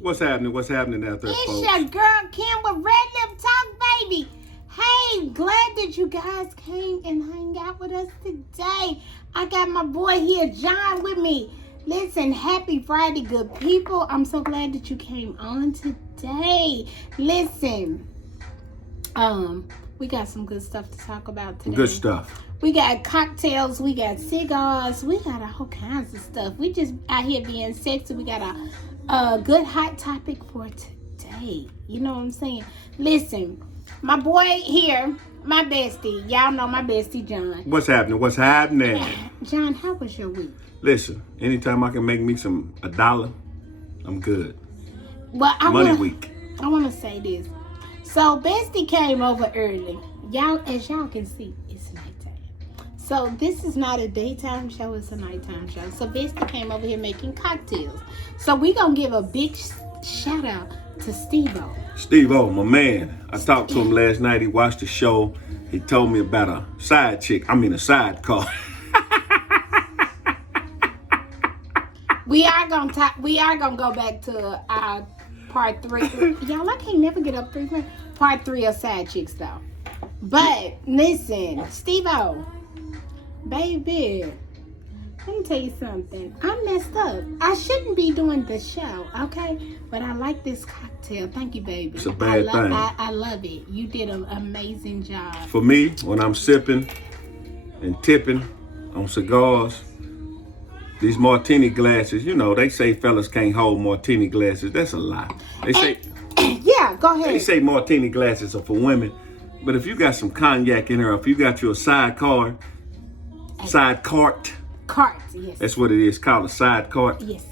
What's happening? What's happening out there, It's folks? your girl Kim with Red Lip Talk, baby. Hey, glad that you guys came and hang out with us today. I got my boy here, John, with me. Listen, happy Friday, good people. I'm so glad that you came on today. Listen, we got some good stuff to talk about today. Good stuff. We got cocktails, we got cigars, we got all kinds of stuff. We just out here being sexy. We got a good hot topic for today. You know what I'm saying? Listen, my boy here, my bestie, y'all know my bestie, John. What's happening? What's happening? John, how was your week? Listen, anytime I can make me $1, I'm good. Well, Money week. I want to say this. So, bestie came over early. As y'all can see, it's nighttime. So, this is not a daytime show, it's a nighttime show. So, bestie came over here making cocktails. So, we going to give a big shout out to Steve-O. Steve-O, my man. I talked to him last night. He watched the show. He told me about a sidecar. We are gonna go back to our part 3. Y'all, I can't never get up 3. Part 3 of Side Chicks though. But listen, Steve-O, baby, let me tell you something. I messed up. I shouldn't be doing the show, okay? But I like this cocktail. Thank you, baby. It's a bad thing. I love it. You did an amazing job. For me, when I'm sipping and tipping on cigars, these martini glasses, you know, they say fellas can't hold martini glasses. That's a lie. They say, yeah, go ahead. They say martini glasses are for women. But if you got some cognac in there, if you got your sidecar, Cart, yes. That's what it is, called a sidecar. Yes.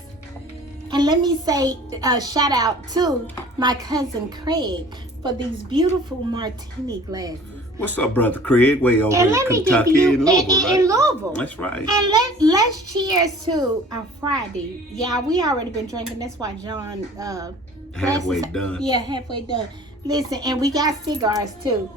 And let me say shout out to my cousin Craig for these beautiful martini glasses. What's up, brother Craig? Way over in Kentucky, in Louisville, right? In Louisville. That's right. And let's cheers to our Friday. Yeah, we already been drinking. That's why John halfway done. Yeah, halfway done. Listen, and we got cigars too.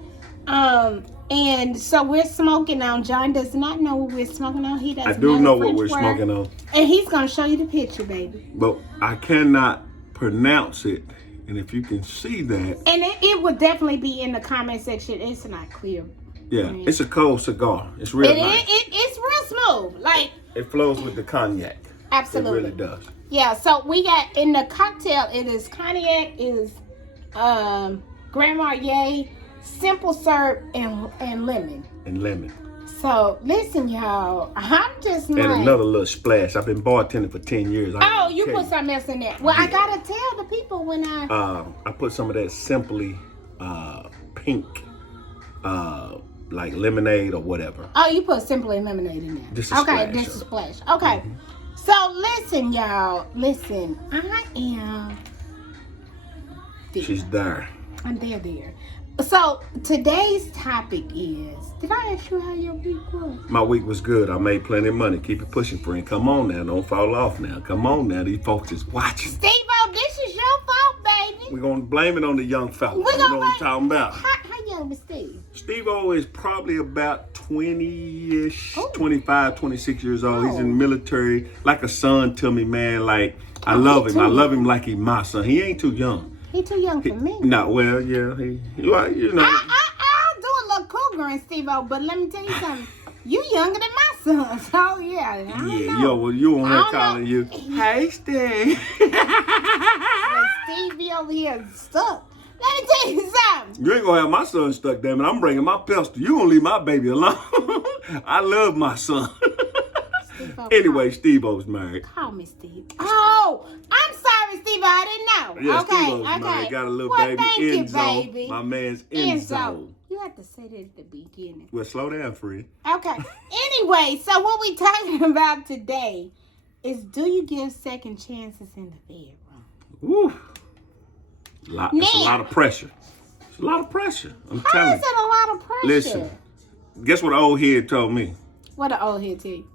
And so we're smoking on. John does not know what we're smoking on. He doesn't. I do know what we're smoking on. And he's gonna show you the picture, baby. But I cannot pronounce it. And if you can see that. And it would definitely be in the comment section. It's not clear. Yeah, it's a cold cigar. It's real nice. It's real smooth. Like, it flows with the cognac. Absolutely. It really does. Yeah, so we got in the cocktail, it is cognac, it is Grand Marnier, simple syrup, and lemon. And lemon. So, listen, y'all, I'm just And another little splash. I've been bartending for 10 years. Oh, you put something else in there. Well, yeah. I gotta tell the people when I put some of that Simply pink, like lemonade or whatever. Oh, you put Simply lemonade in there. Just a splash. Just a splash. Okay. Mm-hmm. So, listen, y'all. Listen, I am there. She's there. I'm there. So, today's topic is, did I ask you how your week was? My week was good. I made plenty of money. Keep it pushing, friend. Come on now. Don't fall off now. Come on now. These folks is watching. Steve-O, this is your fault, baby. We're going to blame it on the young fella. You know what I'm talking about. How young is Steve? Steve-O is probably about 20-ish, 25, 26 years old. He's in the military. Like a son to me, man. Like, I love him. I love him like he's my son. He ain't too young. He too young for me. No, well, yeah, you know. I'll do a little cougar in Steve-O, but let me tell you something. You younger than my son, so yeah. I don't know. Well, you on her calling you. Hey, Steve. Steve be over here stuck. Let me tell you something. You ain't gonna have my son stuck, damn it. I'm bringing my pistol. You gonna leave my baby alone. I love my son. Anyway, Steve-O's married. Call me Steve. Oh, I'm sorry, Steve. I didn't know. Yeah, Steve-O's married. Got a little baby, Enzo. Baby. My man's Enzo. You have to say that at the beginning. Well, slow down, friend. Okay. Anyway, so what we talking about today is, do you give second chances in the bedroom? Woo. It's a lot of pressure. It's a lot of pressure. I'm telling you. How is it a lot of pressure? Listen, guess what the old head told me? What the old head tell you?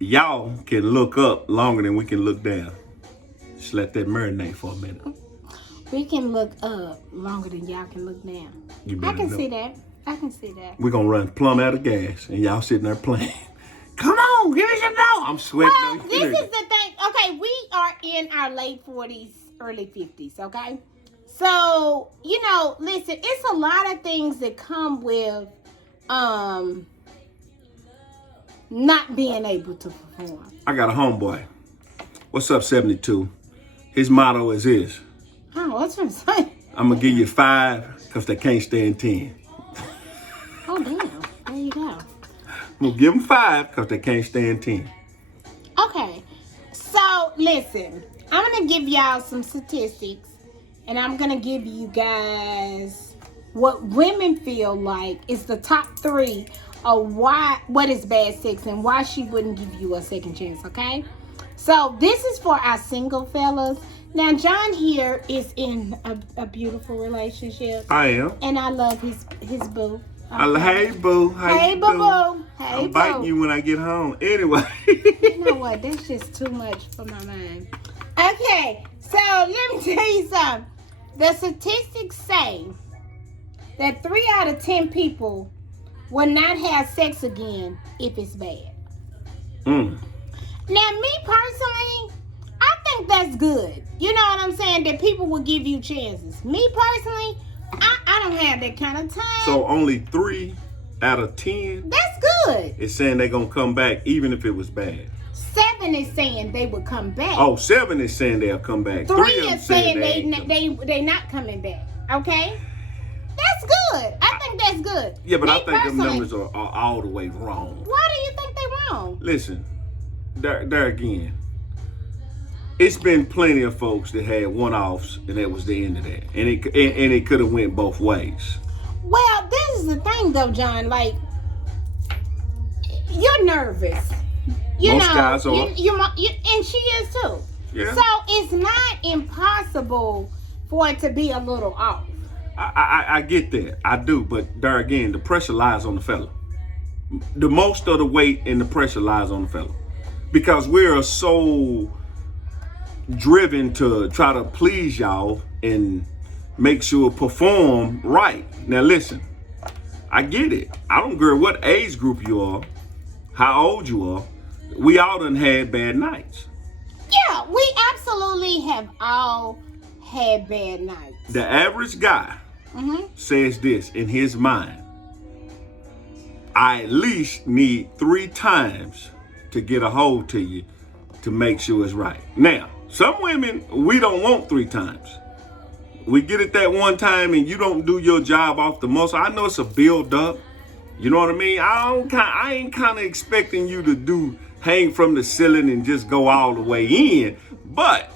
Y'all can look up longer than we can look down. Just let that marinate for a minute. We can look up longer than y'all can look down. I can see that. We're going to run plumb out of gas, and y'all sitting there playing. Come on, give me some dough. I'm sweating. Well, this is the thing. Okay, we are in our late 40s early 50s, okay? So, you know, listen, it's a lot of things that come with not being able to perform. I got a homeboy. What's up, 72? His motto is this. Oh, what's what I'm saying? I'm going to give you 5 because they can't stand 10. Oh, damn. There you go. I'm going to give them 5 because they can't stand 10. Okay. So, listen. I'm going to give y'all some statistics. And I'm going to give you guys what women feel like is the top 3 of what is bad sex and why she wouldn't give you a second chance, okay? So this is for our single fellas. Now, John here is in a beautiful relationship. I am. And I love his boo. Hey, boo. Hey, boo. Hey, I'm biting you when I get home. Anyway. You know what? That's just too much for my mind. Okay, so let me tell you something. The statistics say that 3 out of 10 people will not have sex again if it's bad. Now, me personally, I think that's good. You know what I'm saying? That people will give you chances. Me personally, I don't have that kind of time. So only 3 out of 10? That's good. It's saying they're going to come back even if it was bad. 7 is saying they would come back. Oh, 7 is saying they'll come back. 3 is saying they they not coming back. Okay? That's good. I think that's good. Yeah, but Me I think them personally, numbers are all the way wrong. Why do you think they're wrong? Listen, there again, it's been plenty of folks that had one-offs, and that was the end of that. And it could have went both ways. Well, this is the thing, though, John. Like, you're nervous. Most guys are. And she is, too. Yeah. So, it's not impossible for it to be a little off. I get that. I do. But there again, the pressure lies on the fella. The most of the weight and the pressure lies on the fella. Because we're so driven to try to please y'all and make sure perform right. Now listen, I get it. I don't care what age group you are, how old you are. We all done had bad nights. Yeah, we absolutely have all had bad nights. The average guy says this in his mind. I at least need 3 times to get a hold to you to make sure it's right. Now, some women, we don't want 3 times. We get it that one time and you don't do your job off the muscle. I know it's a build up. You know what I mean? I ain't kind of expecting you to hang from the ceiling and just go all the way in. But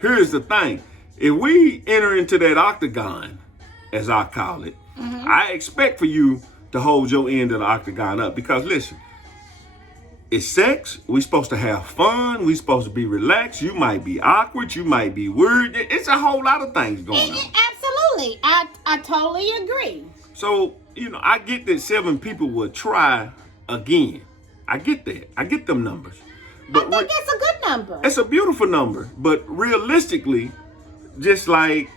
here's the thing. If we enter into that octagon, as I call it, I expect for you to hold your end of the octagon up. Because listen, it's sex. We're supposed to have fun. We're supposed to be relaxed. You might be awkward. You might be weird. It's a whole lot of things going on. Absolutely. I totally agree. So, I get that 7 people will try again. I get that. I get them numbers. But I think that's a good number. It's a beautiful number. But realistically, just like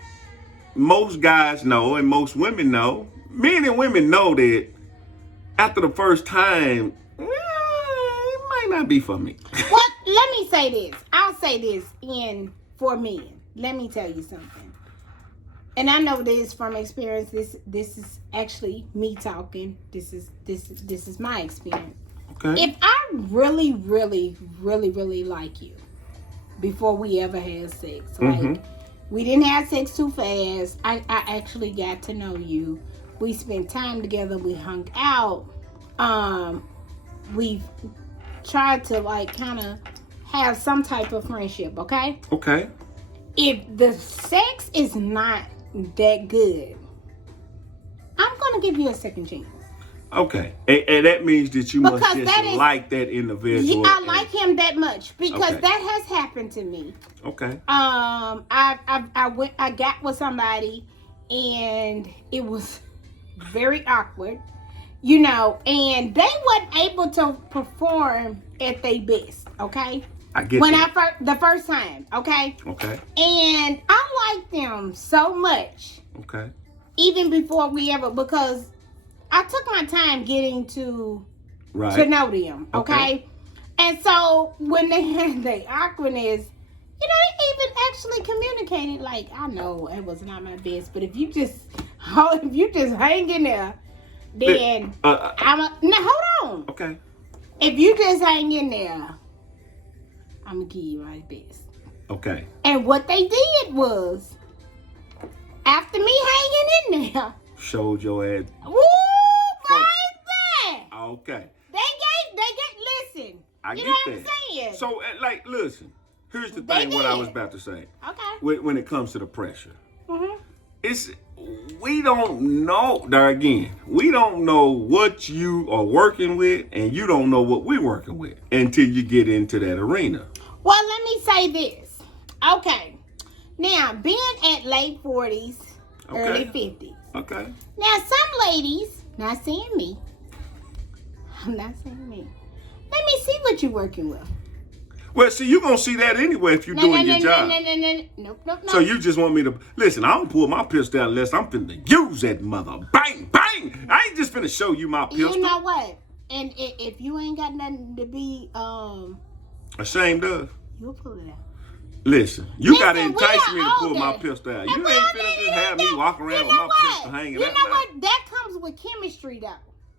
most guys know and most women know, men and women know that after the first time, it might not be for me. Well, let me say this. I'll say this for men. Let me tell you something. And I know this from experience. This is actually me talking. This is my experience. Okay. If I really, really, really, really like you before we ever had sex, like we didn't have sex too fast. I actually got to know you. We spent time together. We hung out. We've tried to kind of have some type of friendship. Okay. Okay. If the sex is not that good, I'm gonna give you a second chance. Okay, and that means that you because must just like that individual. Yeah, I like him that much because that has happened to me. Okay. I got with somebody and it was very awkward, and they weren't able to perform at their best. Okay. I get the first time. Okay. Okay. And I liked them so much. Okay. Even before because I took my time getting to know them, okay? And so when they had the awkwardness, they even actually communicated. Like, I know it was not my best, but if you just hang in there, then now hold on. Okay. If you just hang in there, I'm gonna give you my best. Okay. And what they did was, after me hanging in there, showed your ass. Woo, baby! Okay. They get. Listen. I you get know that. what I'm saying? So, like, listen. Here's the thing. What I was about to say. Okay. When it comes to the pressure, Mm-hmm. we don't know. There again, we don't know what you are working with, and you don't know what we're working with until you get into that arena. Well, let me say this. Okay. Now, being at late 40s, early 50s. Okay. Now, some ladies, not saying me. I'm not saying me. Let me see what you're working with. Well, see, you're going to see that anyway if you're doing your job. Nope. So you just want me to... Listen, I don't pull my pistol out unless I'm finna use that mother. Bang, bang! I ain't just finna show you my pistol. You know what? And if you ain't got nothing to be... ashamed of? You'll pull it out. Listen, you got to entice me to pull older. my pistol out. Now, you ain't finna just have me walk around with my pistol hanging out. You know what? That comes with chemistry, though.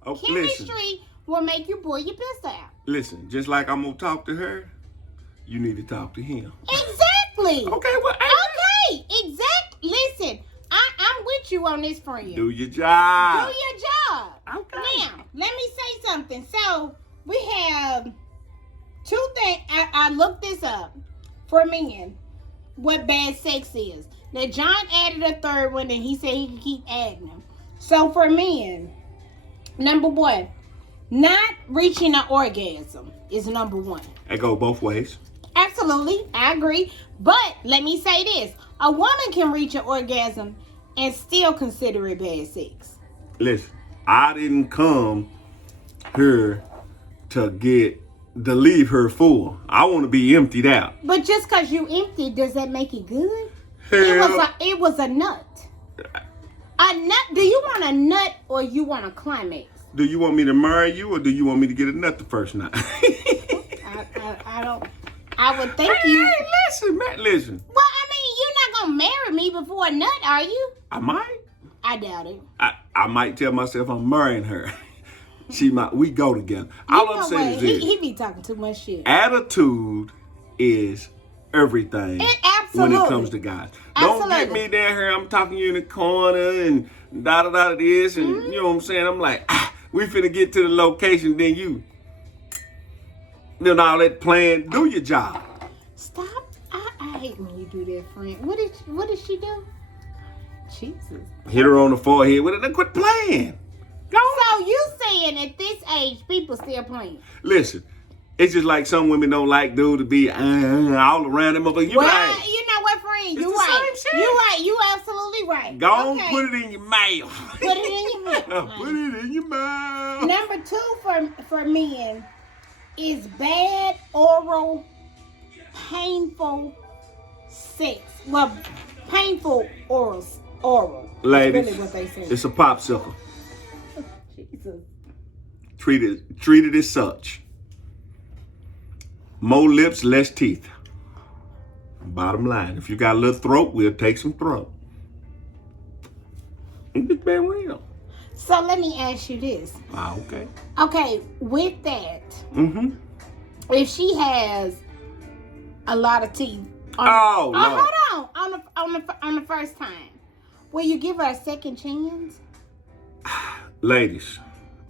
Oh, chemistry will make you pull your pistol out. Listen, just like I'm going to talk to her, you need to talk to him. Exactly. Okay, well, okay, exactly. Listen, I'm with you on this, friend. do your job. Do your job. Okay. Now, let me say something. So, we have two things. I looked this up for men, what bad sex is. Now, John added a third one, and he said he can keep adding them. So, for men, number one, not reaching an orgasm is number one. It go both ways. Absolutely, I agree. But let me say this. A woman can reach an orgasm and still consider it bad sex. Listen, I didn't come here to leave her full. I want to be emptied out. But just because you empty, does that make it good? Hell. It was a nut. A nut. Do you want a nut or you want a climax? Do you want me to marry you or do you want me to get a nut the first night? I don't. I would think you. Hey, listen, man, listen. Well, I mean, you're not gonna marry me before a nut, are you? I might. I doubt it. I might tell myself I'm marrying her. We go together. All I'm saying is this. He be talking too much shit. Attitude is everything when it comes to guys. Don't get me down here. I'm talking to you in the corner and da this and you know what I'm saying. I'm like, we finna get to the location. Then you all that plan. Do your job. Stop. I hate when you do that, friend. What did she do? Jesus. Hit her on the forehead with it. Then quit playing. Go. So you saying at this age people still playing? Listen, it's just like some women don't like dude to be all around them. You right. You know what, friend? You the right. same shit. You right. You absolutely right. Go on, put it in your mouth. Put it in your mouth. Put it in your mouth. Number two for men is bad oral, painful sex. Well, painful oral. Ladies, That's really what they say. It's a popsicle. Jesus. Treat it as such. More lips, less teeth. Bottom line, if you got a little throat, we'll take some throat. It's been real. So let me ask you this. Okay. Okay, with that, if she has a lot of teeth, hold on the first time, will you give her a second chance? Ladies,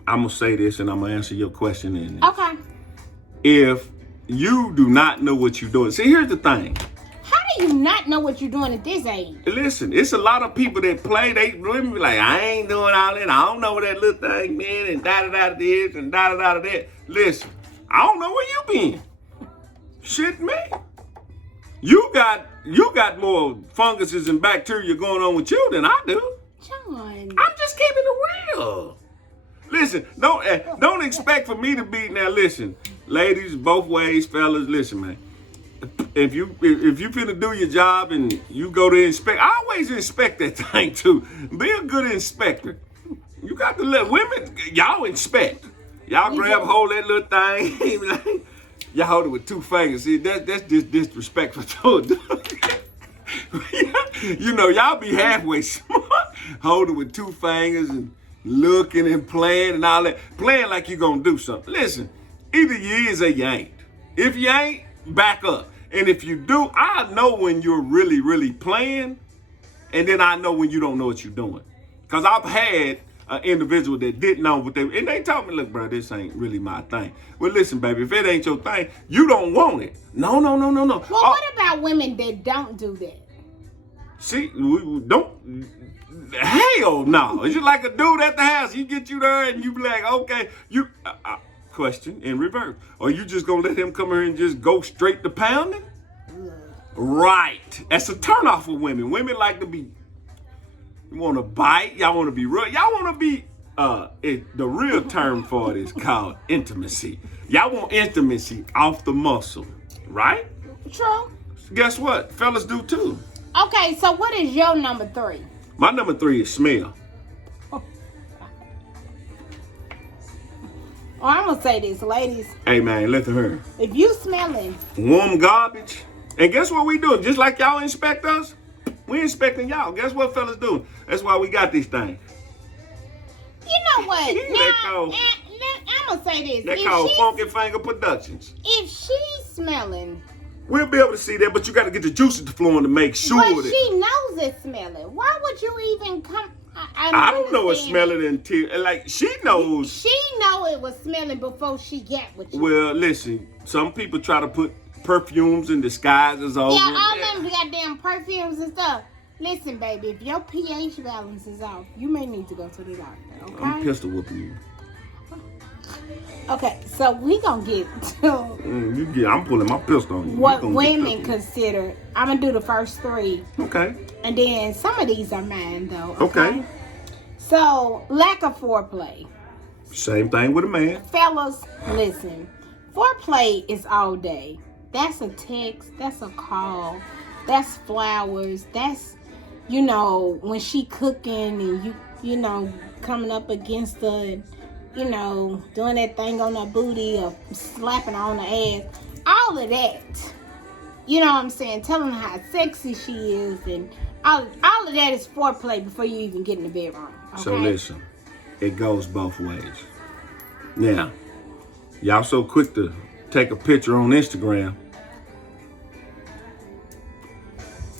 I'm gonna say this and I'm gonna answer your question in this. Okay. If you do not know what you're doing, see, here's the thing. How do you not know what you're doing at this age? Listen, it's a lot of people that play. They really be like, I ain't doing all that. I don't know what that little thing mean, and da this and da that. Listen, I don't know where you been. Shit, man. You got more funguses and bacteria going on with you than I do. John. I'm just keeping it real. Listen, don't expect for me to be. Now listen, ladies, both ways, fellas, listen, man. If you finna do your job and you go to inspect, I always inspect that thing too. Be a good inspector. You got to let women, y'all inspect. Y'all grab hold of that little thing. Y'all hold it with 2 fingers. See, that's just disrespectful to a dude. You know, y'all be halfway smart. Hold it with 2 fingers and looking and playing and all that. Playing like you're going to do something. Listen, either you is or you ain't. If you ain't, back up. And if you do, I know when you're really, really playing. And then I know when you don't know what you're doing. Because I've had an individual that didn't know what and they told me, look, bro, this ain't really my thing. Well, listen, baby, if it ain't your thing, you don't want it. No. Well, what about women that don't do that? See, we don't. Hell no. It's just like a dude at the house. You get you there and you be like, okay, you. Question in reverse. Are you just gonna let him come here and just go straight to pounding? Right. That's a turnoff for women. Women like to be. You want to bite. Y'all want to be real. Y'all want to be. The real term for it is called intimacy. Y'all want intimacy off the muscle, right? True. Guess what? Fellas do too. Okay, so what is your number 3? My number 3 is smell. Oh, I'm gonna say this, ladies. Hey man, listen to her. If you smelling warm garbage, and guess what we do? Just like y'all inspect us, we inspecting y'all. Guess what fellas do? That's why we got these things. You know what? I'm gonna say this. They called Funky Finger Productions. If she's smelling, we'll be able to see that, but you got to get the juices flowing to make sure but that. She knows it's smelling. Why would you even come? I don't know it's smelling until, like, she knows. She know it was smelling before she got with you. Well, listen, some people try to put perfumes and disguises over. Yeah, all them goddamn perfumes and stuff. Listen, baby, if your pH balance is off, you may need to go to the doctor, okay? I'm pistol whooping you. Okay, so we gonna get to I'm pulling my pistol on you. What women consider. I'm gonna do the first 3. Okay. And then some of these are mine, though. Okay. So, lack of foreplay. Same thing with a man. Fellas, listen. Foreplay is all day. That's a text. That's a call. That's flowers. That's, when she cooking and you know, coming up against her and, doing that thing on her booty or slapping her on the ass. All of that. You know what I'm saying? Telling her how sexy she is and all of that is foreplay before you even get in the bedroom. Okay? So listen, it goes both ways. Now, y'all so quick to take a picture on Instagram.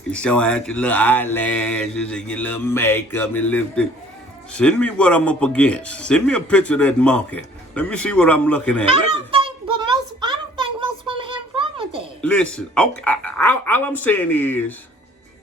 You show out your little eyelashes and your little makeup and your lipstick. Send me what I'm up against. Send me a picture of that monkey. Let me see what I'm looking at. I don't think most women have a problem with that. Listen, okay, all I'm saying is,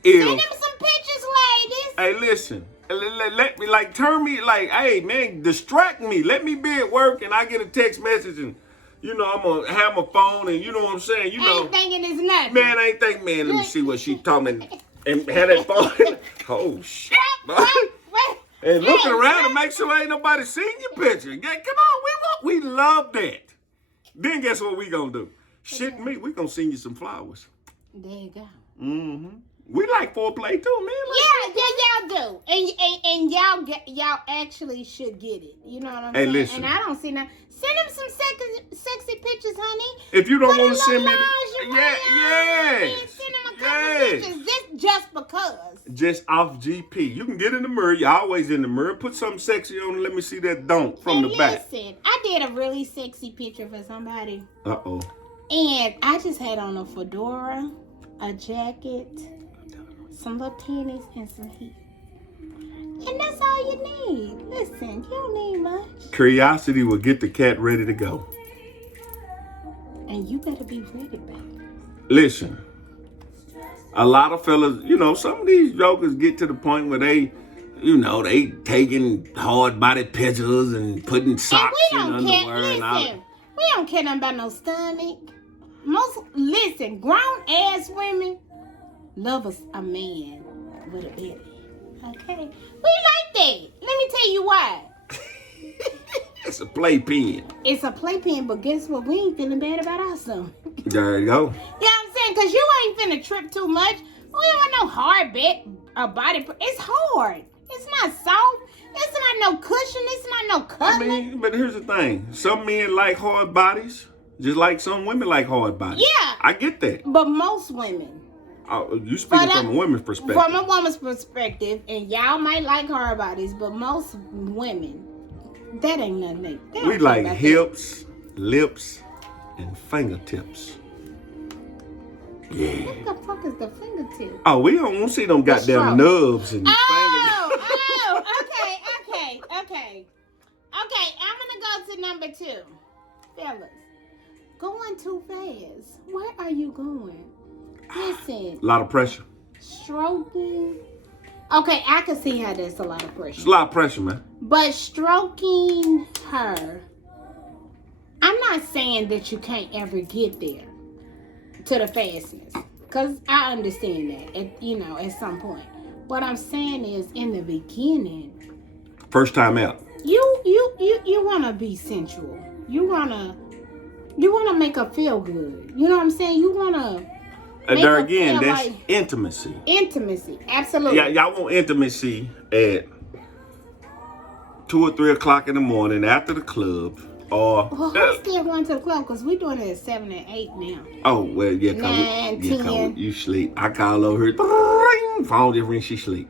send them some pictures, ladies. Hey, listen, let me turn me hey man, distract me. Let me be at work and I get a text message and I'm gonna have my phone and you know what I'm saying. Ain't thinking it's nothing. Man, I ain't think, man. Let me see what she talking and have that phone. Oh shit, and looking around to make sure ain't nobody seen your picture. Yeah, come on, we love that. Then guess what we gonna do? Shit me, we gonna send you some flowers. There you go. Mm-hmm. We like foreplay too, man. Y'all do, and y'all actually should get it. You know what I'm saying? Listen. And I don't see nothing. Send them some sexy pictures, honey. If you don't want to send me, send them a couple pictures just because. Just off GP. You can get in the mirror. You're always in the mirror. Put something sexy on and let me see that donk from the back. Listen, I did a really sexy picture for somebody. Uh-oh. And I just had on a fedora, a jacket, some little panties, and some heat. And that's all you need. Listen, you don't need much. Curiosity will get the cat ready to go. And you better be ready, baby. Listen, a lot of fellas, some of these jokers get to the point where they taking hard body pictures and putting socks in underwear and all that. We don't care nothing about no stomach. Grown ass women love a man with a belly. Okay? We like that. Let me tell you why. It's a playpen. It's a playpen, but guess what? We ain't feeling bad about ourselves. There you go. You know what I'm saying? Because you ain't finna trip too much. We don't want no hard body. It's hard. It's not soft. It's not no cushion. It's not no cuddling. But here's the thing. Some men like hard bodies. Just like some women like hard bodies. Yeah. I get that. But most women. You speaking from a woman's perspective. From a woman's perspective, and y'all might like hard bodies, but most women, that ain't nothing. We like hips, lips, and fingertips. Yeah. What the fuck is the fingertip? Oh, we don't want to see them goddamn nubs and fingers. Okay. I'm gonna go to number 2, fellas. Going too fast. Where are you going? Listen. A lot of pressure. Stroking. Okay, I can see how there's a lot of pressure. It's a lot of pressure, man. But stroking her, I'm not saying that you can't ever get there to the fastness, because I understand that at some point. What I'm saying is, in the beginning, first time out, you want to be sensual. You want to make her feel good. You know what I'm saying? You want to. There again, that's like intimacy. Intimacy, absolutely. Yeah, y'all want intimacy at 2 or 3 o'clock in the morning after the club, or who's still going to the club? Because we're doing it at 7 and 8 now. Oh well, yeah, 9, 10. You sleep. I call over her. Phone just ring. She sleep.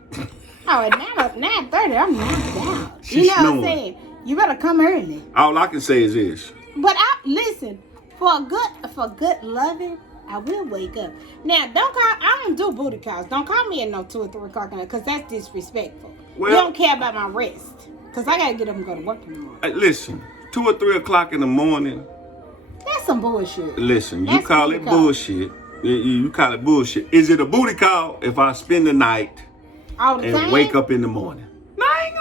Oh, at 9:30, I'm knocked out. She's what I'm saying? You better come early. All I can say is this. But listen, for good loving, I will wake up. Now, I don't do booty calls. Don't call me at no 2 or 3 o'clock in the night, because that's disrespectful. Well, you don't care about my rest, because I got to get up and go to work in the morning. Listen, 2 or 3 o'clock in the morning. That's some bullshit. Listen, you call it bullshit. You call it bullshit. Is it a booty call if I spend the night all the time? Wake up in the morning? No, I ain't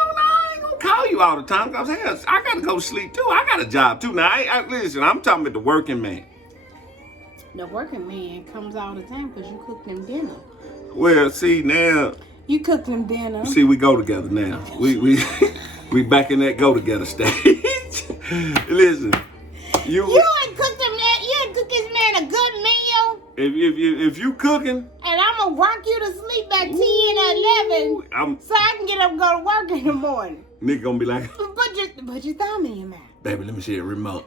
gonna call you all the time, because hell, I gotta go to sleep too. I got a job too. Now, listen, I'm talking about the working man. The working man comes all the time because you cook them dinner. Well, see now. You cook them dinner. See, we go together now. We back in that go together stage. Listen, you ain't cooked them that. You ain't cooked this man a good meal. If you cooking, and I'm gonna rock you to sleep by 10 or 11, so I can get up and go to work in the morning. Nigga gonna be like, put your thumb in your mouth. Baby, let me see the remote.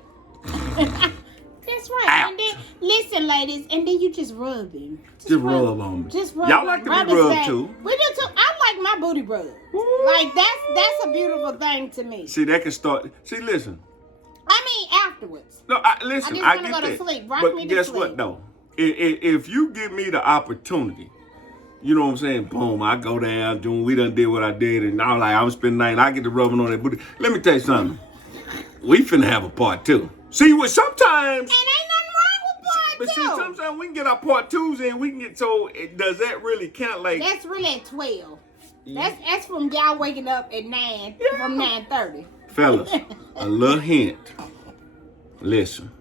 That's right. Ouch. And then, listen, ladies, and then you just rub him. Just rub on me. Just rub. Y'all like to be rubbed too. We do too. I like my booty rubbed. Like that's a beautiful thing to me. See, that can start. See, listen. I mean, afterwards. No, listen. I get just want to go that. to sleep. Rock but me to guess sleep. what though? If you give me the opportunity, you know what I'm saying? Boom, I go down, we done did what I did, and I'm like, I'm spending the night, and I get to rubbing on that booty. Let me tell you something. We finna have a part 2. See, what sometimes. And ain't nothing wrong with part 2. But see, sometimes we can get our part 2s in. We can get does that really count? Like that's really at 12. That's from y'all waking up at 9 from 9:30. Fellas, a little hint. Listen,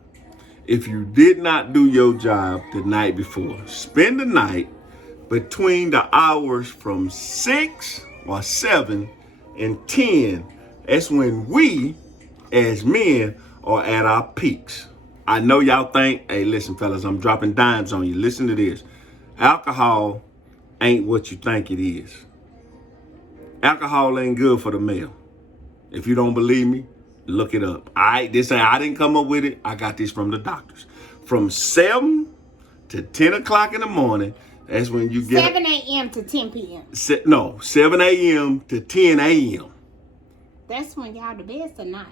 if you did not do your job the night before, spend the night between the hours from 6 or 7 and 10. That's when we, as men, are at our peaks. I know y'all think, hey, listen, fellas, I'm dropping dimes on you. Listen to this. Alcohol ain't what you think it is. Alcohol ain't good for the male. If you don't believe me, look it up. I didn't come up with it. I got this from the doctors. From 7 to 10 o'clock in the morning, that's when you get 7 a.m. to 10 p.m. 7 a.m. to 10 a.m. That's when y'all the best or not?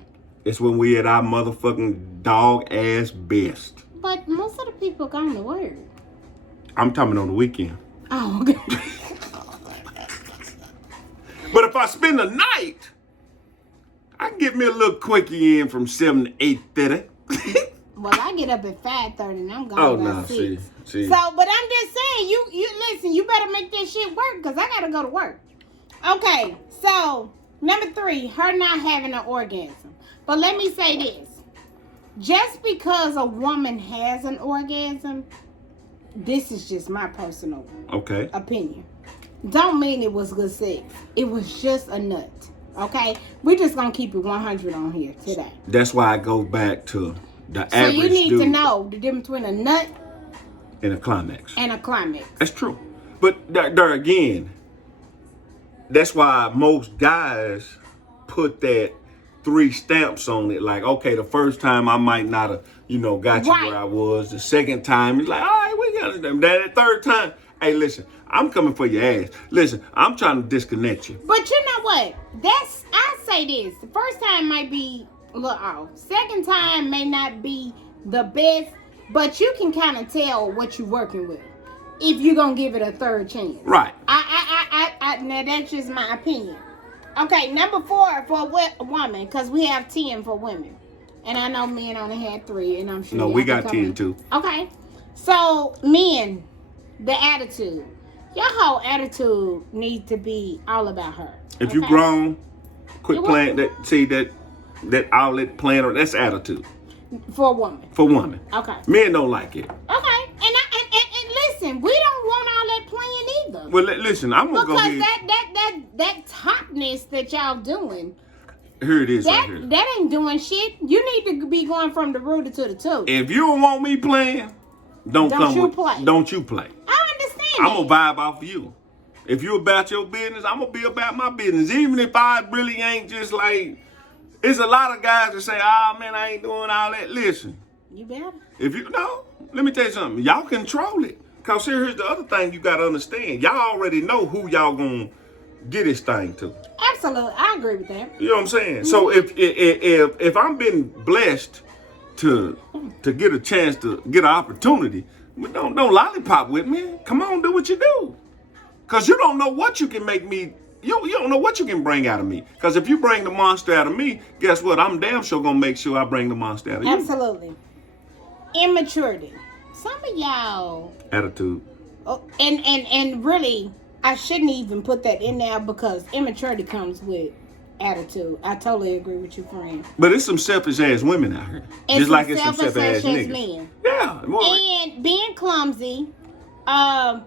It's when we at our motherfucking dog ass best. But most of the people going to work. I'm talking on the weekend. Oh, okay. But if I spend the night, I can get me a little quickie in from 7 to 8:30. Well, I get up at 5:30 and I'm going by 6. See. So, but I'm just saying, you listen, you better make that shit work, because I got to go to work. Okay, so, number 3, her not having an orgasm. But let me say this. Just because a woman has an orgasm, this is just my personal opinion, don't mean it was good sex. It was just a nut. Okay? We're just going to keep it 100 on here today. That's why I go back to the average So you need dude to know the difference between a nut and a climax. That's true. But there again, that's why most guys put that 3 stamps on it. Like, okay, the first time I might not have, got you Right. where I was. The second time, it's like, all right, we got it. That third time, hey, listen, I'm coming for your ass. Listen, I'm trying to disconnect you. But you know what? I say this. The first time might be a little off. Second time may not be the best, but you can kind of tell what you're working with if you're going to give it a third chance. Right. Now that's just my opinion. Okay, number 4 for a woman, because we have 10 for women. And I know men only had 3, and I'm sure. No, we got 10 too. Okay. So, men, the attitude. Your whole attitude needs to be all about her. If you grown, quit playing that outlet playing, that's attitude. For a woman. For women. Okay. Men don't like it. Okay. And listen, we don't want all that playing either. Well, listen, I'm going to go ahead. Because that topness that y'all doing. Here it is that, right here. That ain't doing shit. You need to be going from the rooter to the tube. If you don't want me playing, don't you play. I understand I'm going to vibe off of you. If you about your business, I'm going to be about my business. Even if I really ain't just like, it's a lot of guys that say, man, I ain't doing all that. Listen. You better. If you know, let me tell you something. Y'all control it. Because here's the other thing you got to understand. Y'all already know who y'all going to get this thing to. Absolutely. I agree with that. You know what I'm saying? Mm-hmm. So if I'm been blessed to get a chance to get an opportunity, don't lollipop with me. Come on, do what you do. Because you don't know what you can make me, you don't know what you can bring out of me. Because if you bring the monster out of me, guess what? I'm damn sure going to make sure I bring the monster out of you. Absolutely. Immaturity. Some of y'all. Attitude. Oh, and really, I shouldn't even put that in there because immaturity comes with attitude. I totally agree with you, friend. But it's some selfish ass women out here. And just like it's some selfish ass niggas. Men. Yeah. And being clumsy, I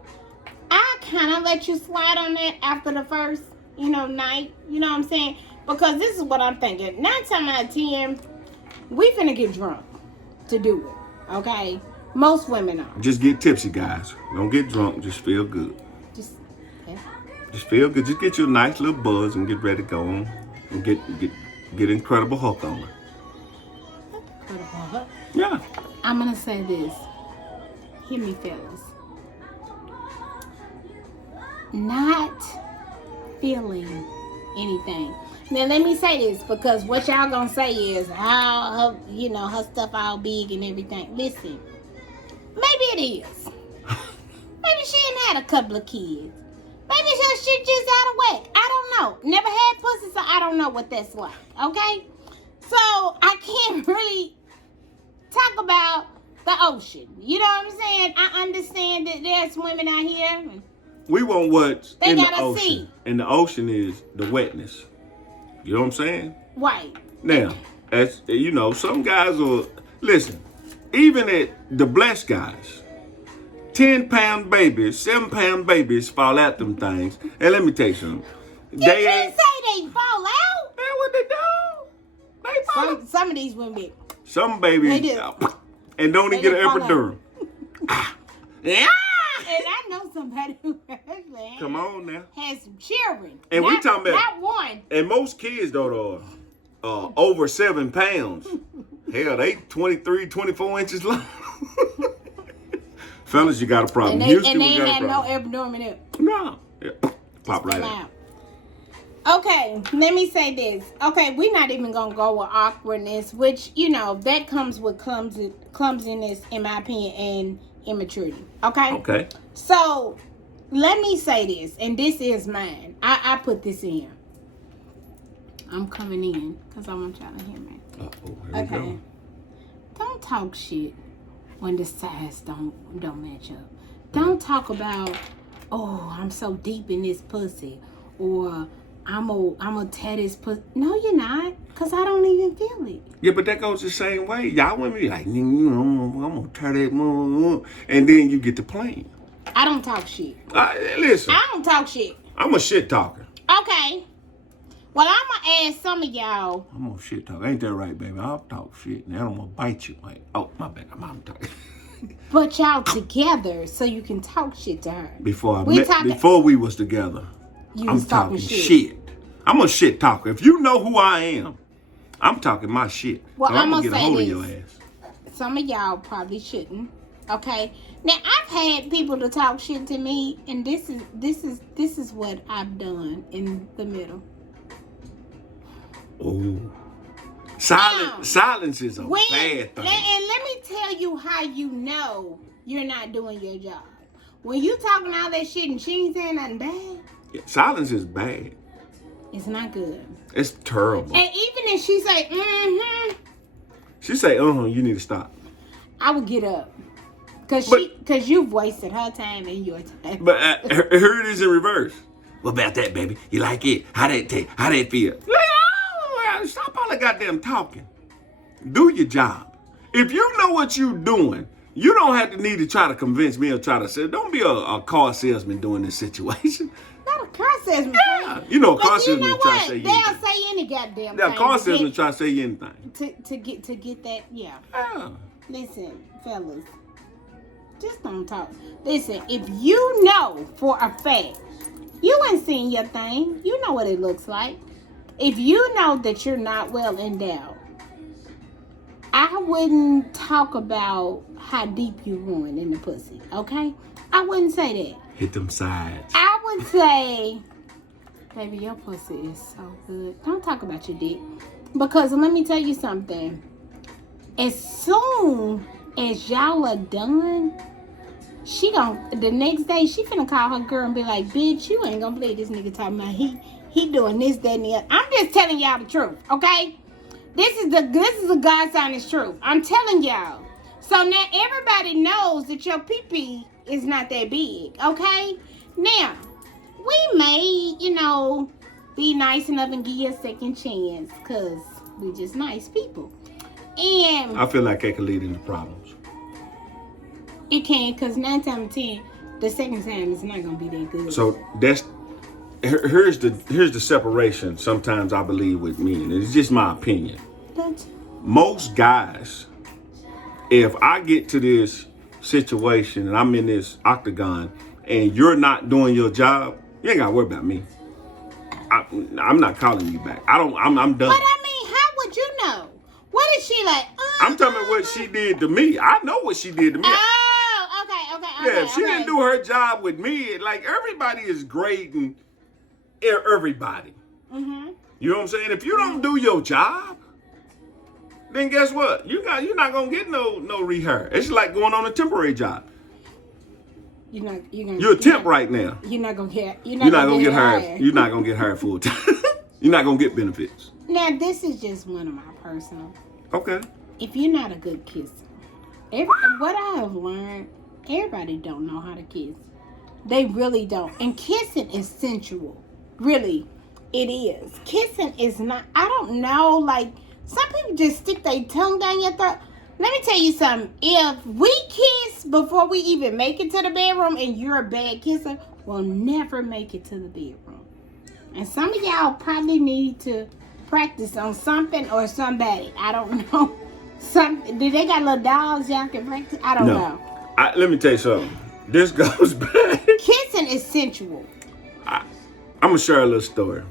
kind of let you slide on that after the first, night. You know what I'm saying? Because this is what I'm thinking. 9 times out of 10, we finna get drunk to do it. Okay? Most women are. Just get tipsy, guys. Don't get drunk. Just feel good. Just feel good. Just get you a nice little buzz and get ready to go on and get Incredible Hulk on her. Incredible Hulk? Yeah. I'm gonna say this. Hear me, fellas. Not feeling anything. Now let me say this because what y'all gonna say is how her stuff all big and everything. Listen, maybe it is. Maybe she ain't had a couple of kids. Maybe her shit just out of whack. I don't know. Never had pussy, so I don't know what that's like. Okay? So I can't really talk about the ocean. You know what I'm saying? I understand that there's women out here. We want what's they in the gotta ocean. See. And the ocean is the wetness. You know what I'm saying? Right. Now, as some guys will listen, even at the blessed guys. 10-pound babies, 7-pound babies fall out them things. And let me tell you something. Did you say they fall out? That's what they do. They fall out. Some of these women. Some babies. They do. And don't even get an epidural. Yeah. And I know somebody who actually come on now. Has some children. And we talking about not one. And most kids though are over 7 pounds. Hell, they 23, 24 inches long. Fellas, you got a problem. And they ain't had no epidural in it. No. Yeah. Pop right out. Okay, let me say this. Okay, we're not even going to go with awkwardness, which, that comes with clumsiness, in my opinion, and immaturity. Okay? Okay. So, let me say this, and this is mine. I put this in. I'm coming in because I want y'all to hear me. Here we go. Don't talk shit when the size don't match up. Don't talk about, I'm so deep in this pussy, or I'm a tear this pussy. No, you're not, because I don't even feel it. Yeah, but that goes the same way. Y'all women be like, I'm going to tear that mother, and then you get to playing. I don't talk shit. Listen. I don't talk shit. I'm a shit talker. Okay. Well, I'm going to ask some of y'all. I'm going to shit talk. Ain't that right, baby? I'll talk shit, and then I'm going to bite you. Like, oh, my bad. I'm talking. But y'all together so you can talk shit to her. Before we was together, I'm talking shit. I'm a shit talker. If you know who I am, I'm talking my shit. Well, so I'm gonna get a say hold this. of your ass. Some of y'all probably shouldn't. Okay. Now I've had people to talk shit to me, and this is what I've done in the middle. Oh. Silence is a bad thing. And let me tell you how you know you're not doing your job. When you talking all that shit and she ain't saying nothing bad. Yeah, silence is bad. It's not good. It's terrible. And even if she say, She say, you need to stop. I would get up. Cause you've wasted her time and your time. But here it is in reverse. What about that, baby? You like it? How that take? How that feel? Stop all the goddamn talking. Do your job. If you know what you're doing, you don't have to need to try to convince me or try to say, don't be a car salesman doing this situation. Not a car salesman. Yeah. You know, car salesman try to say you They'll anything. say any goddamn Yeah, thing. car salesman try to say you anything. To get that, yeah. Yeah. Listen, fellas, just don't talk. Listen, if you know for a fact, you ain't seen your thing. You know what it looks like. If you know that you're not well endowed, I wouldn't talk about how deep you going in the pussy, okay? I wouldn't say that. Hit them sides. I would say, baby, your pussy is so good. Don't talk about your dick. Because let me tell you something. As soon as y'all are done, the next day, she finna call her girl and be like, bitch, you ain't gonna believe this nigga talking about he doing this, that, and the other. I'm just telling y'all the truth, okay? This is the God's honest truth. I'm telling y'all. So now everybody knows that your pee-pee is not that big, okay? Now, we may, be nice enough and give you a second chance because we just nice people. And I feel like that could lead into problems. It can, because 9 times out of 10, the second time is not going to be that good. So here's the separation sometimes I believe with men. It's just my opinion. Most guys, if I get to this situation and I'm in this octagon and you're not doing your job, you ain't got to worry about me. I'm not calling you back. I'm done. But I mean, how would you know? What is she like? I'm talking about what she did to me. I know what she did to me. Oh, okay. Yeah, if she didn't do her job with me, like everybody is grading everybody. Mm-hmm. You know what I'm saying? If you don't do your job, then guess what? You're not gonna get no rehair. It's like going on a temporary job. You're a temp right now. You're not gonna get hired. You're not gonna get hired full time. You're not gonna get benefits. Now this is just one of my personal. Okay. If you're not a good kisser, what I have learned, everybody don't know how to kiss. They really don't. And kissing is sensual. Really, it is. Kissing is not. I don't know. Like some people just stick their tongue down your throat. Let me tell you something. If we kiss before we even make it to the bedroom and you're a bad kisser, we'll never make it to the bedroom. And some of y'all probably need to practice on something or somebody. I don't know. Do they got little dolls y'all can practice? I don't know. Let me tell you something. This goes back. Kissing is sensual. I'm going to share a little story.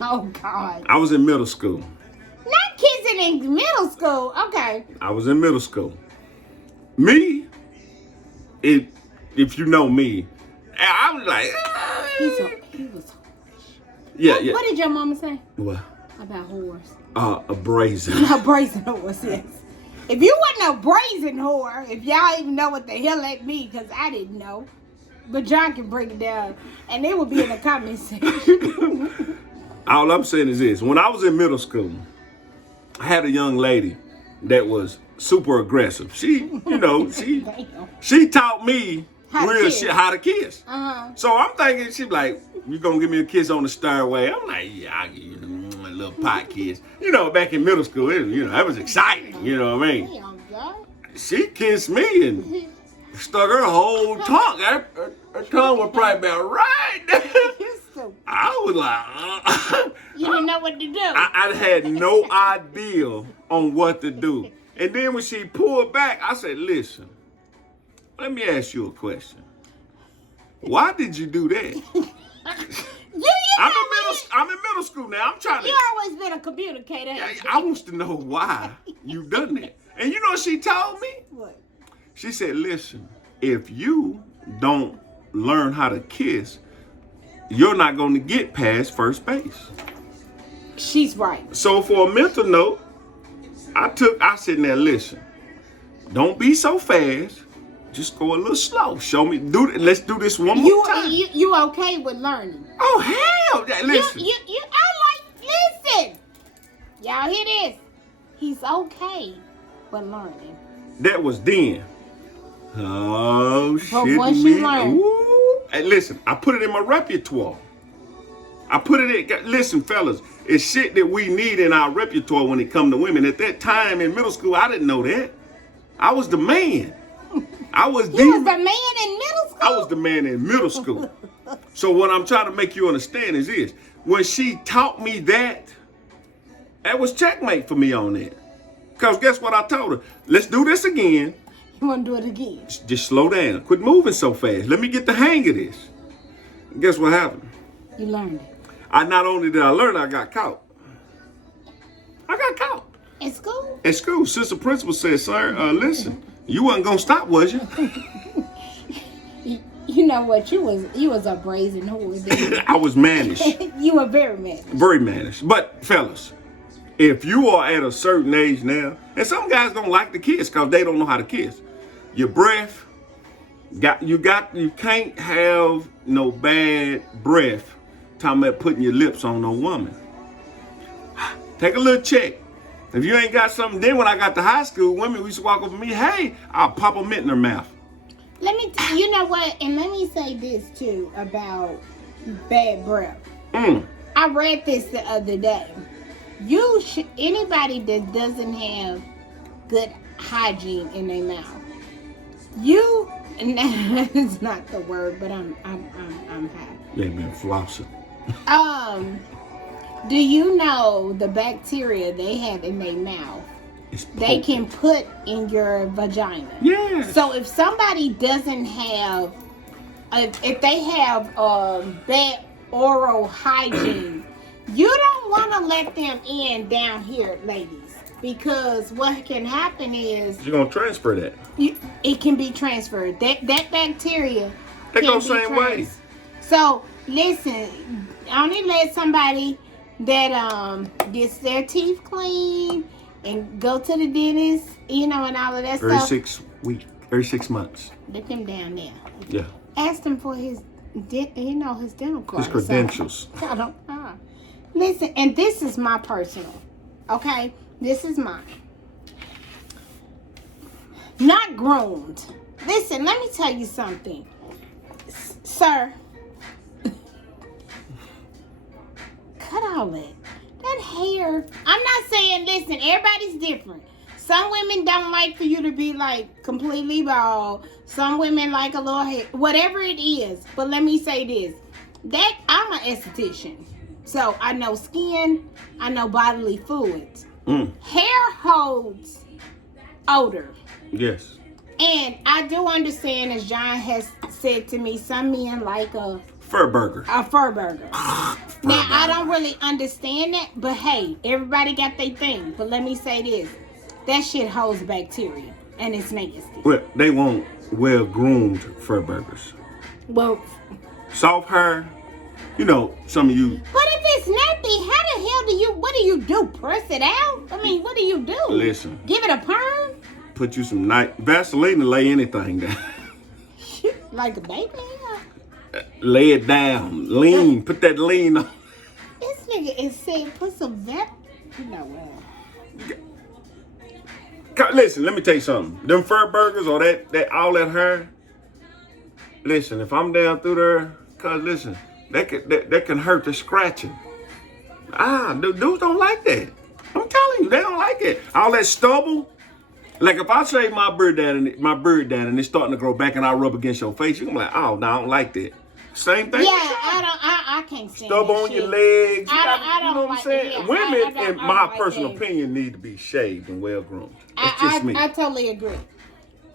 Oh, God. I was in middle school. Not kissing in middle school. Okay. I was in middle school. Me, if you know me, I was like, He was. Yeah. What did your mama say? What? About whores. A brazen. A brazen horse, yes. If you wasn't a brazen whore, if y'all even know what the hell that means, because I didn't know. But John can break it down, and it would be in the comment section. All I'm saying is this. When I was in middle school, I had a young lady that was super aggressive. She taught me how to kiss. Uh-huh. So I'm thinking, she like, you gonna give me a kiss on the stairway? I'm like, yeah, I'll give you a little pot kiss. Back in middle school, that was exciting. You know what I mean? She kissed me and stuck her whole tongue. Her tongue was probably about right there. I was like, you didn't know what to do. I had no idea on what to do. And then when she pulled back, I said, listen, let me ask you a question. Why did you do that? You I'm in middle school now. I'm trying to. You always been a communicator. I wants to know why you've done that. And you know what she told me? What? She said, listen, if you don't learn how to kiss, you're not going to get past first base. She's right. So for a mental note, I said, now listen, don't be so fast. Just go a little slow. Show me. Let's do this one more time. You okay with learning? Oh hell! Listen. Listen. Y'all hear this? He's okay with learning. That was then. Oh shit! But once you learn, hey, listen. I put it in my repertoire. Listen, fellas, it's shit that we need in our repertoire when it come to women. At that time in middle school, I didn't know that. I was the man. You was the man in middle school? I was the man in middle school. So what I'm trying to make you understand is this. When she taught me that was checkmate for me on that. Because guess what I told her? Let's do this again. You want to do it again? Just slow down. Quit moving so fast. Let me get the hang of this. And guess what happened? You learned it. Not only did I learn, I got caught. At school? At school. Sister principal said, sir, listen, you wasn't going to stop, was you? You know what? You was a brazen whore. I was mannish. You were very mannish. Very mannish. But fellas, if you are at a certain age now, and some guys don't like to kiss because they don't know how to kiss. Your breath, you can't have no bad breath talking about putting your lips on no woman. Take a little check. If you ain't got something, then when I got to high school, women used to walk over me, hey, I'll pop a mint in her mouth. You know what? And let me say this too about bad breath. I read this the other day. Anybody that doesn't have good hygiene in their mouth, and that's not the word, but I'm high. They been flossing. Do you know the bacteria they have in their mouth? They can put in your vagina. Yes. So if somebody doesn't have, if they have bad oral hygiene, you don't want to let them in down here, ladies, because what can happen is you're gonna transfer that. It can be transferred. That bacteria. They go the same way. So listen, only let somebody that gets their teeth clean and go to the dentist, and all of that every stuff. Every 6 months. Let them down there. Yeah. Ask him for his dental card. His credentials. So, I don't know. Listen, and this is my personal. Okay, this is mine. Not groomed. Listen, let me tell you something, sir. Cut all that. That hair. I'm not saying, listen, everybody's different. Some women don't like for you to be like completely bald. Some women like a little hair. Whatever it is. But let me say this. That I'm an esthetician. So I know skin. I know bodily fluids. Hair holds odor. Yes. And I do understand, as John has said to me, some men like a fur burger. Now, I don't really understand that, but hey, everybody got their thing. But let me say this. That shit holds bacteria, and it's nasty. Well, they want well-groomed fur burgers. Well, soft hair, some of you. But if it's nappy, how the hell what do you do? Press it out? I mean, what do you do? Listen. Give it a perm? Put you some Vaseline to lay anything down. Like a baby? Lay it down. Lean. Put that lean on. This nigga is saying put some Listen, let me tell you something. Them fur burgers or that all that hair. Listen, if I'm down through there, cause listen, that can hurt the scratching. Dudes don't like that. I'm telling you, they don't like it. All that stubble. Like if I shave my beard down and it's starting to grow back and I rub against your face, you're gonna be like, oh no, I don't like that. Same thing. Yeah, I can't stand stub on your legs. I don't know what I'm saying? Yeah, women, in my personal opinion, need to be shaved and well groomed. It's just me. I totally agree.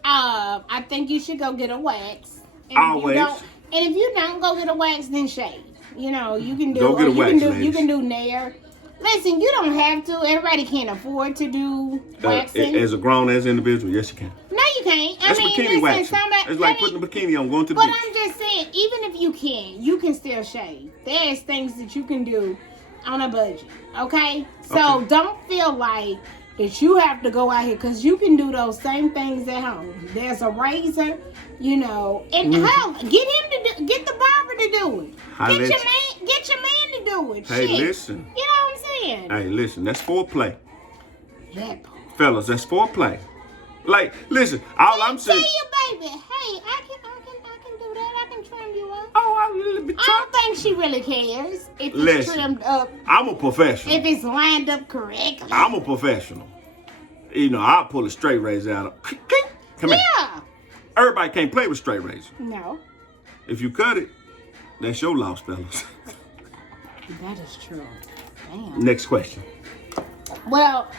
I think you should go get a wax. Always. And if you don't go get a wax, then shave. You know, you can do. Go get a wax, You can do nair. Listen, you don't have to. Everybody can't afford to do waxing. As a grown-ass individual, yes, you can. No, you can't. That's bikini waxing. It's like putting a bikini on, going to the beach. But I'm just saying, even if you can still shave. There's things that you can do on a budget, okay? So don't feel like that you have to go out here, because you can do those same things at home. There's a razor, you know, and hell, get the barber to do it. Get your man to do it. Hey, Shit. listen. You know what I'm saying? Hey, listen. That's foreplay. That part. Fellas, that's foreplay. Like, listen, all I'm saying. Tell your baby, hey, I can do that. I can trim you up. Oh, I don't think she really cares if it's trimmed up. I'm a professional. If it's lined up correctly. I'm a professional. You know, I'll pull a straight razor out. Come here. Everybody can't play with straight razor. No. If you cut it, that's your loss, fellas. That is true. Damn. Next question. Well,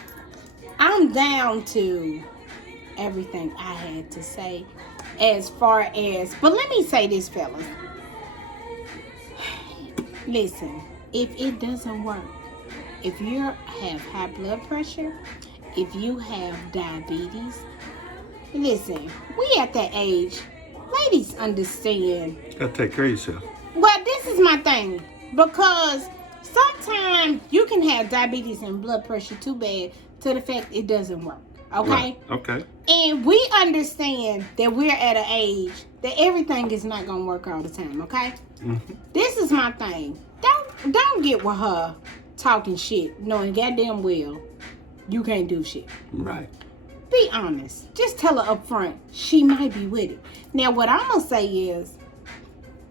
I'm down to everything I had to say as far as, but let me say this, fellas. Listen, if it doesn't work, if you have high blood pressure, if you have diabetes, listen, we at that age, ladies understand. You gotta take care of yourself. Well, this is my thing, because sometimes you can have diabetes and blood pressure too bad to the fact it doesn't work. Okay? Right. Okay. And we understand that we're at an age that everything is not gonna work all the time, okay? Mm-hmm. This is my thing. Don't get with her talking shit, knowing goddamn well you can't do shit. Right. Be honest. Just tell her up front she might be with it. Now what I'm gonna say is,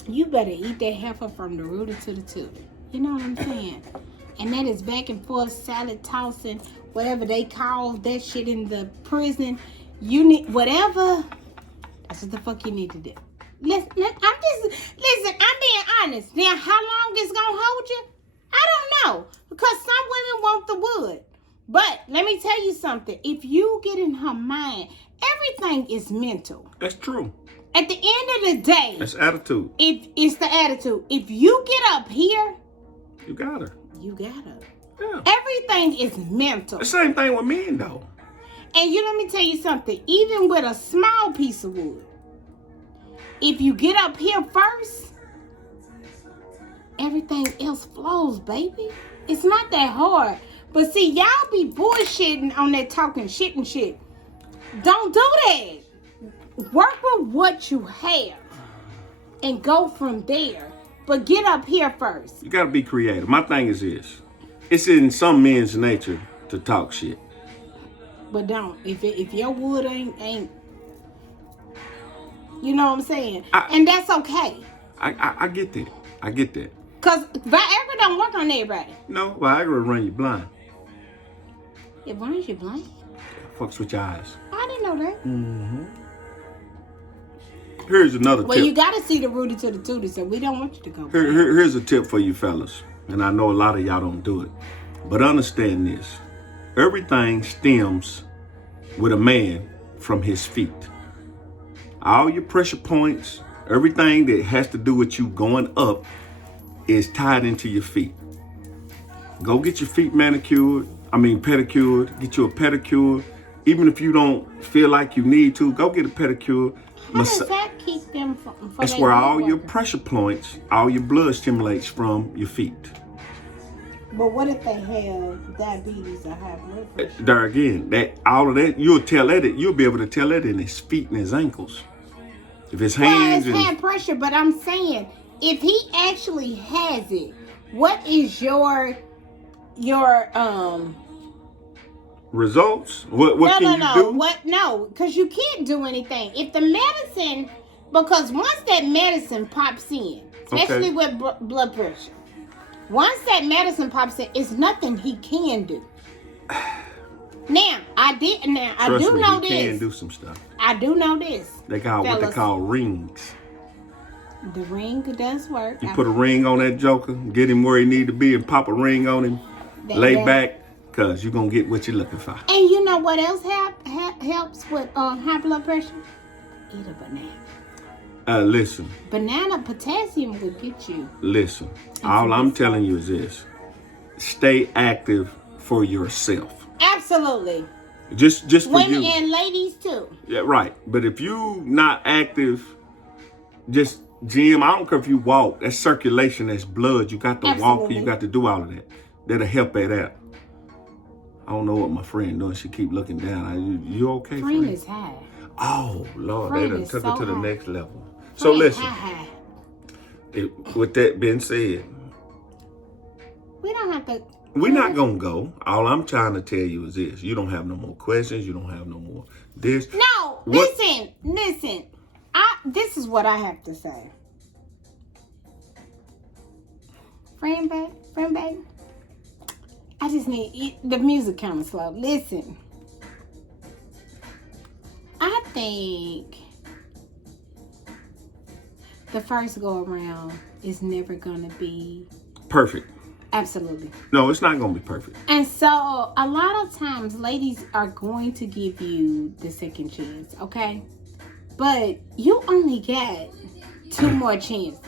you better eat that heifer from the rooter to the tutor. You know what I'm saying? And that is back and forth salad tossing, whatever they call that shit in the prison. You need whatever. That's what the fuck you need to do. Listen, I'm being honest. Now, how long it's gonna hold you? I don't know, because some women want the wood. But let me tell you something. If you get in her mind, everything is mental. That's true. At the end of the day, that's attitude. It's the attitude. If you get up here, you got her. You got her. Yeah. Everything is mental. The same thing with men, though. And let me tell you something. Even with a small piece of wood, if you get up here first, everything else flows, baby. It's not that hard. But see, y'all be bullshitting on that talking shit and shit. Don't do that. Work with what you have and go from there. But get up here first. You gotta be creative. My thing is this. It's in some men's nature to talk shit. But don't. If your wood ain't you know what I'm saying? And that's okay. I get that. I get that. Because Viagra don't work on everybody. No, Viagra run you blind. It runs you blind? Fucks with your eyes. I didn't know that. Mm-hmm. Here's another tip. Well, you got to see the Rudy to the Tootie, so we don't want you to go. Here's a tip for you fellas. And I know a lot of y'all don't do it. But understand this. Everything stems with a man from his feet. All your pressure points, everything that has to do with you going up is tied into your feet. Go get your feet pedicure. Get you a pedicure. Even if you don't feel like you need to, go get a pedicure. How does that keep them from It's where all your pressure points, all your blood stimulates from your feet. But what if they have diabetes or high blood pressure? There again, all of that, you'll be able to tell that in his feet and his ankles. If his hands it's high pressure, but I'm saying, if he actually has it, what is your results? What can you do? No, because you can't do anything. If the medicine, because once that medicine pops in, especially with blood pressure, once that medicine pops in, it's nothing he can do. Now, I do know this. He can do some stuff. I do know this. They got what they call rings. The ring does work. You put a ring on that joker, get him where he need to be, and pop a ring on him. Lay back, because you're going to get what you're looking for. And you know what else helps with high blood pressure? Eat a banana. Listen. Banana potassium will get you. Listen. All I'm telling you is this. Stay active for yourself. Absolutely. Just for women you. And ladies too. Yeah, right. But if you not active, just Jim, I don't care if you walk. That's circulation. That's blood. You got to walk and you got to do all of that. That'll help that out. I don't know what my friend doing. She keep looking down. You okay, friend? Friend is high. Oh, Lord. They done took it to the next level. So Friend listen. high. With that being said, we don't have to. We're not going to go. All I'm trying to tell you is this. You don't have no more questions. You don't have no more this. No, listen. This is what I have to say. Friend baby. I just need, the music kind of slow. Listen. I think the first go around is never going to be perfect. Absolutely. No, it's not going to be perfect. And so a lot of times ladies are going to give you the second chance, okay? But you only get 2 more chances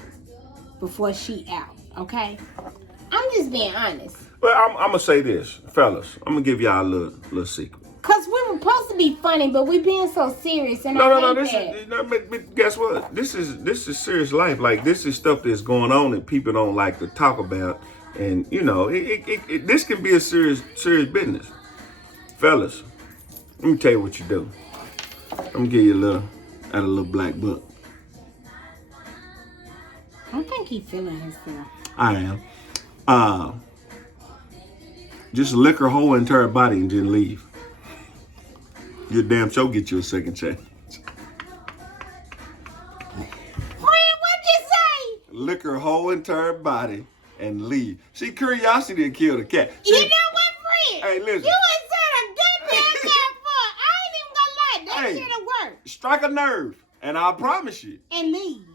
before she out, okay? I'm just being honest. Well, I'm going to say this, fellas. I'm going to give y'all a little secret. Because we were supposed to be funny, but we being so serious. And No. But guess what? This is serious life. Like, this is stuff that's going on that people don't like to talk about. And, you know, this can be a serious business. Fellas, let me tell you what you do. I'm going to give you a little black book. I think he's feeling himself. I am. Just lick her whole entire body and then leave. Your damn show get you a second chance. Friend, what'd you say? Lick her whole entire body and leave. See, curiosity will kill the cat. See, you know what, friend? Hey, listen. You ain't said a good damn cat fuck. I ain't even gonna lie. That shit'll work. Strike a nerve, and I'll promise you. And leave.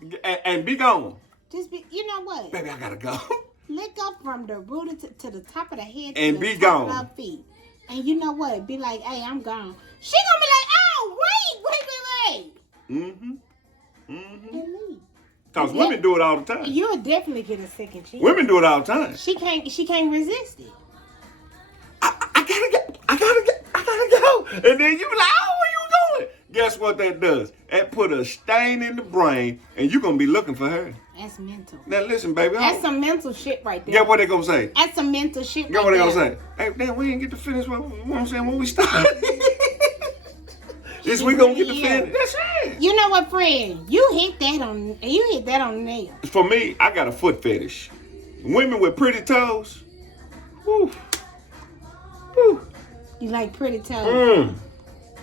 And be gone. Just be, you know what? Baby, I gotta go. Lick up from the root to the top of the head and to be the top gone. of her feet. And you know what? Be like, hey, I'm gone. She gonna be like, oh, wait. And leave. Cause women do it all the time. You'll definitely get a second chance. Women do it all the time. She can't resist it. I gotta go. And then you be like, oh, where you going? Guess what that does? That put a stain in the brain, and you're gonna be looking for her. That's mental. Now listen, baby. That's some mental shit right there. Guess what they gonna say? That's some mental shit Guess what they gonna say? Hey, damn, we didn't get to finish what I'm saying when we started. This we gonna get to finish. That's it. You know what, friend? You hit that on the nail. For me, I got a foot fetish. Women with pretty toes. Woo. You like pretty toes.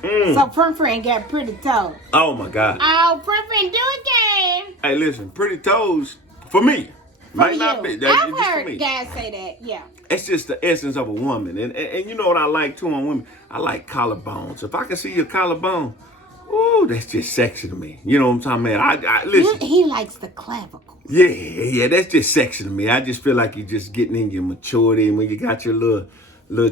So friend got pretty toes. Oh my God. Oh, friend, do it again. Hey, listen, pretty toes for me. Might not be. That's I've just for heard me. guys say that. Yeah. It's just the essence of a woman. And you know what I like too on women? I like collarbones. If I can see your collarbone, ooh, that's just sexy to me. You know what I'm talking about? I listen. He likes the clavicle. Yeah, that's just sexy to me. I just feel like you're just getting in your maturity, and when you got your little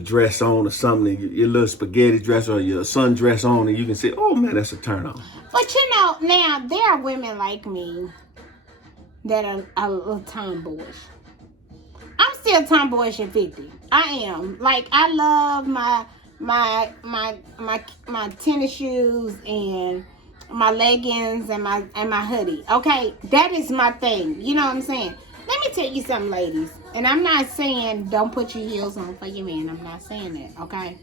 dress on or something, your little spaghetti dress or your sundress on, and you can say, oh man, that's a turn on. But you know, now there are women like me that are a little tomboyish. I'm still tomboyish at 50. I am. Like, I love my tennis shoes and my leggings and my hoodie. Okay, that is my thing. You know what I'm saying? Let me tell you something, ladies. And I'm not saying don't put your heels on for your man. I'm not saying that. Okay.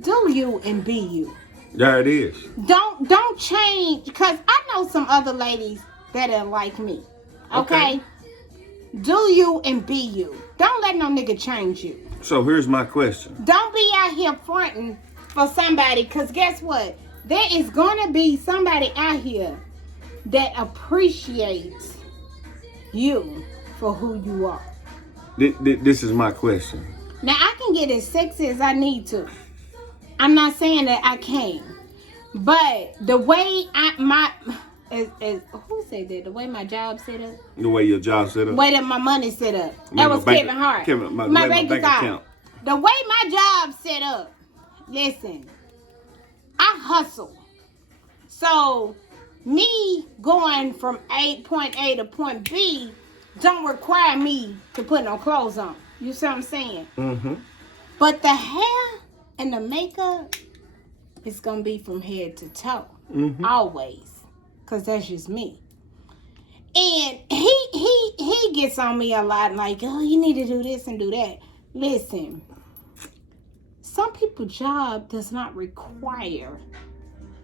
Do you and be you. There it is. Don't change, because I know some other ladies that are like me. Okay? Do you and be you. Don't let no nigga change you. So here's my question. Don't be out here fronting for somebody, because guess what? There is going to be somebody out here that appreciates you for who you are. This is my question. Now, I can get as sexy as I need to. I'm not saying that I can't. But the way who said that? The way my job set up? The way your job set up? The way that my money set up. That was Kevin Hart. My bank account. The way my job set up. Listen, I hustle. So, Me going from point A to point B don't require me to put no clothes on. You see what I'm saying? Mm-hmm. But the hair and the makeup is going to be from head to toe. Mm-hmm. Always. Because that's just me. And he gets on me a lot like, oh, you need to do this and do that. Listen, some people's job does not require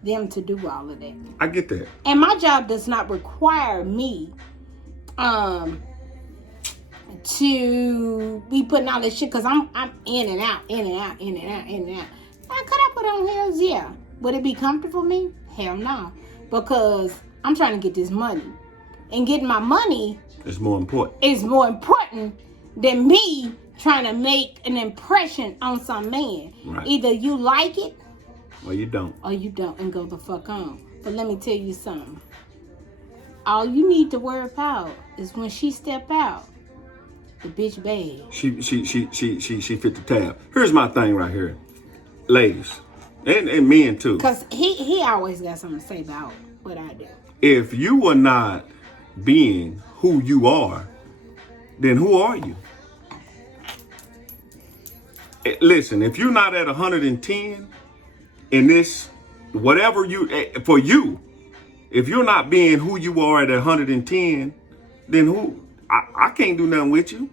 them to do all of that. I get that. And my job does not require me to be putting all this shit, because I'm in and out. Now, could I put on heels? Yeah. Would it be comfortable for me? Hell no. Because I'm trying to get this money. And getting my money is more important. Is more important than me trying to make an impression on some man. Right. Either you like it or you don't. And go the fuck on. But let me tell you something. All you need to worry about is when she step out, the bitch bad. She fit the tab. Here's my thing right here. Ladies. And men too. Because he always got something to say about what I do. If you are not being who you are, then who are you? Listen, if you're not at 110 in this, whatever for you, if you're not being who you are at 110, then who? I can't do nothing with you.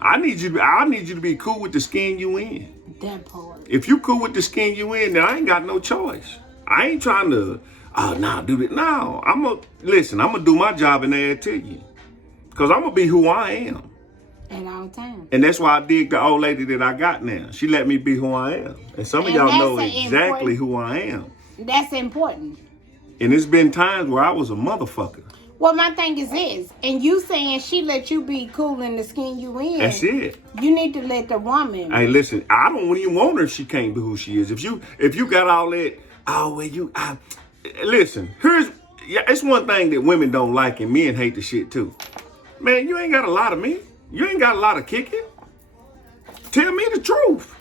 I need you to be cool with the skin you in. That part. If you cool with the skin you in, then I ain't got no choice. I ain't trying to, do it. No, I'm going to do my job and add to you. Because I'm going to be who I am. At all times. And that's why I dig the old lady that I got now. She let me be who I am. And some of y'all know exactly who I am. That's important. And it's been times where I was a motherfucker. Well, my thing is this, and you saying she let you be cool in the skin you in. That's it. You need to let the woman. Hey, listen, I don't even want her if she can't be who she is. If you got all that, listen, it's one thing that women don't like and men hate the shit too. Man, you ain't got a lot of me. You ain't got a lot of kicking. Tell me the truth.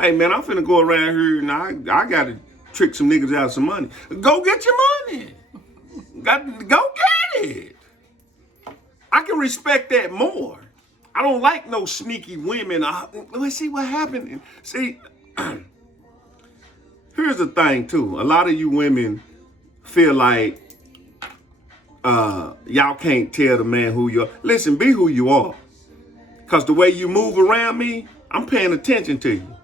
Hey, man, I'm finna go around here and I gotta trick some niggas out of some money. Go get your money. Go get it. I can respect that more. I don't like no sneaky women. Let's see what happened. See, here's the thing too. A lot of you women feel like y'all can't tell the man who you are. Listen, be who you are. Because the way you move around me, I'm paying attention to you.